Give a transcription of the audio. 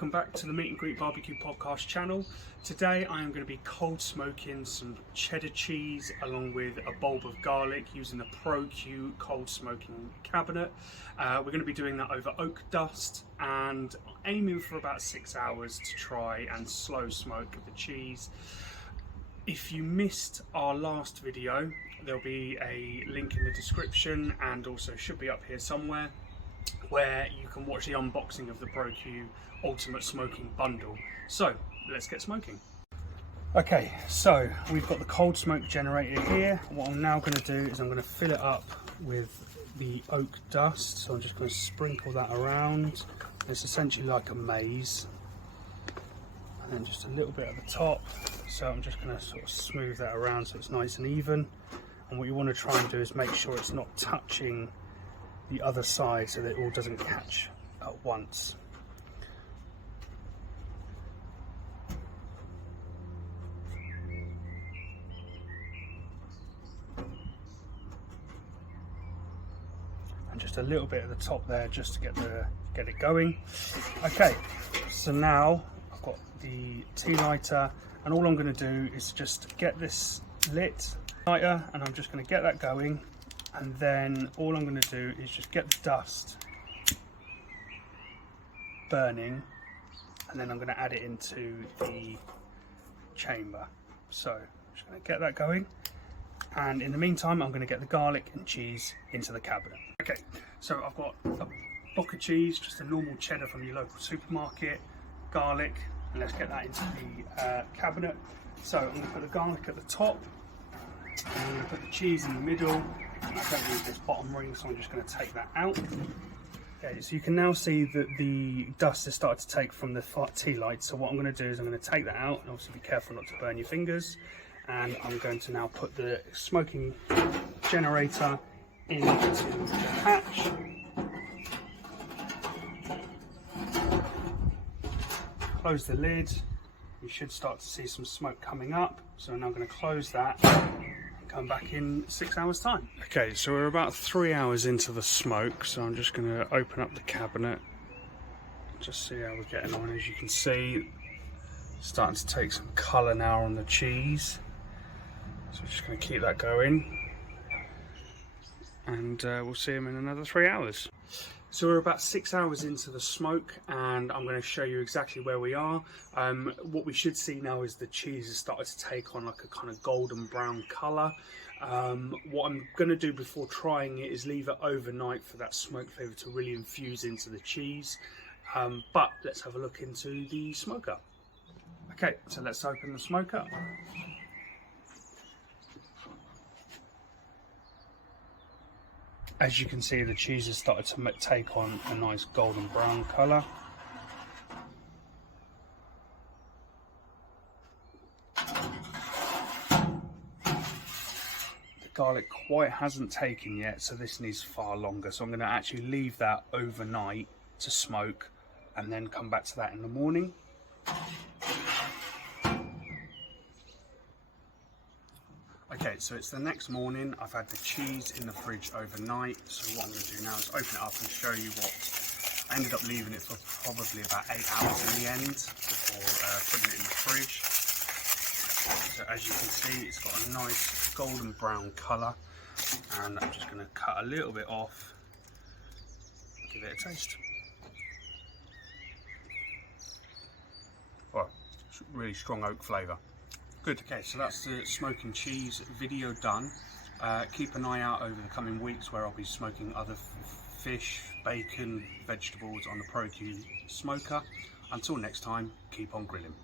Welcome back to the Meet and Greet Barbecue Podcast channel. Today I am going to be cold smoking some cheddar cheese along with a bulb of garlic using the ProQ Cold Smoking cabinet. We're going to be doing that over oak dust and aiming for about 6 hours to try and slow smoke the cheese. If you missed our last video, there'll be a link in the description and also should be up here somewhere, where you can watch the unboxing of the ProQ Ultimate Smoking Bundle. So let's get smoking. Okay, so we've got the cold smoke generator here. What I'm now going to do is I'm going to fill it up with the oak dust. So I'm just going to sprinkle that around. It's essentially like a maze. And then just a little bit at the top. So I'm just going to sort of smooth that around so it's nice and even. And what you want to try and do is make sure it's not touching the other side so that it all doesn't catch at once. And just a little bit at the top there just to get it going. Okay, so now I've got the tea lighter and all I'm going to do is just get this lit lighter and I'm just going to get that going. And then all I'm going to do is just get the dust burning, and then I'm going to add it into the chamber. So I'm just going to get that going, and in the meantime I'm going to get the garlic and cheese into the cabinet. Okay, so I've got a block of cheese, just a normal cheddar from your local supermarket, garlic, and let's get that into the cabinet. So I'm going to put the garlic at the top, and I'm going to put the cheese in the middle. I don't need this bottom ring, so I'm just going to take that out. Okay, so you can now see that the dust has started to take from the tea light. So what I'm going to do is I'm going to take that out, and obviously be careful not to burn your fingers. And I'm going to now put the smoking generator into the hatch. Close the lid. You should start to see some smoke coming up. So I'm now going to close that. Come back in 6 hours time. Okay, so we're about 3 hours into the smoke, so I'm just going to open up the cabinet, just see how we're getting on. As you can see, starting to take some colour now on the cheese, so we're just going to keep that going, and we'll see them in another 3 hours. So we're about 6 hours into the smoke, and I'm going to show you exactly where we are. What we should see now is the cheese has started to take on like a kind of golden brown colour. What I'm going to do before trying it is leave it overnight for that smoke flavour to really infuse into the cheese. But let's have a look into the smoker. Okay, so let's open the smoker. As you can see, the cheese has started to take on a nice golden brown colour. The garlic quite hasn't taken yet, so this needs far longer. So I'm going to actually leave that overnight to smoke and then come back to that in the morning. Okay, so it's the next morning. I've had the cheese in the fridge overnight. So what I'm going to do now is open it up and show you what I ended up leaving it for probably about 8 hours in the end before putting it in the fridge. So as you can see, it's got a nice golden brown colour, and I'm just going to cut a little bit off, give it a taste. Oh, it's really strong oak flavour. Good. Okay, so that's the smoking cheese video done. Keep an eye out over the coming weeks where I'll be smoking other fish, bacon, vegetables on the ProQ smoker. Until next time, keep on grilling.